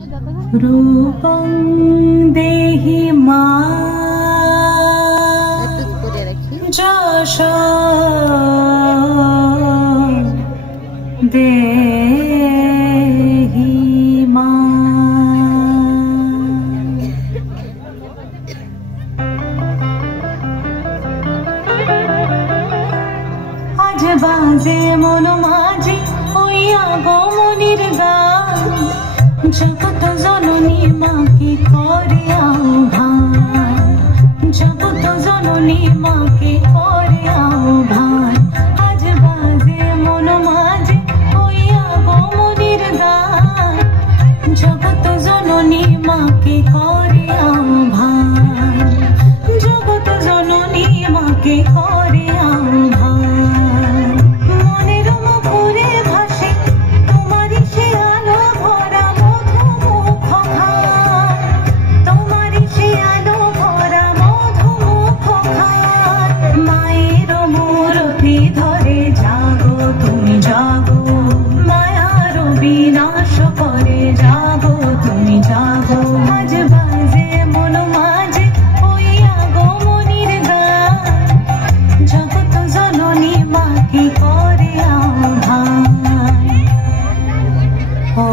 रूपं देहि मा যশো দেহি মা। আজ বাজে মন মাঝে হইয়া গমনির গান, জগত জননী মাকে করে আহ্বান, জগত জননী মাকে করে আহ্বান। আজ বাজে মন মাঝে হইয়া গমনির গান, জগত জননী মাকে করে আহ্বান, জগত জননী মাকে করে আহ্বান। মনের মুখরে ভাসে তোমারই সে আলো ভরা মধুমুখ খান, তোমারই সে আলো ভরা মধুমুখ খান। মায়ের মূরতি ধরে জাগো তুমি জাগো, মায়ার বিনাশ করে জাগো তুমি জাগো। আজ বাজে মন মাঝে হইয়া গমনির গান, জগত জননী মাকে করে আহ্বান। ও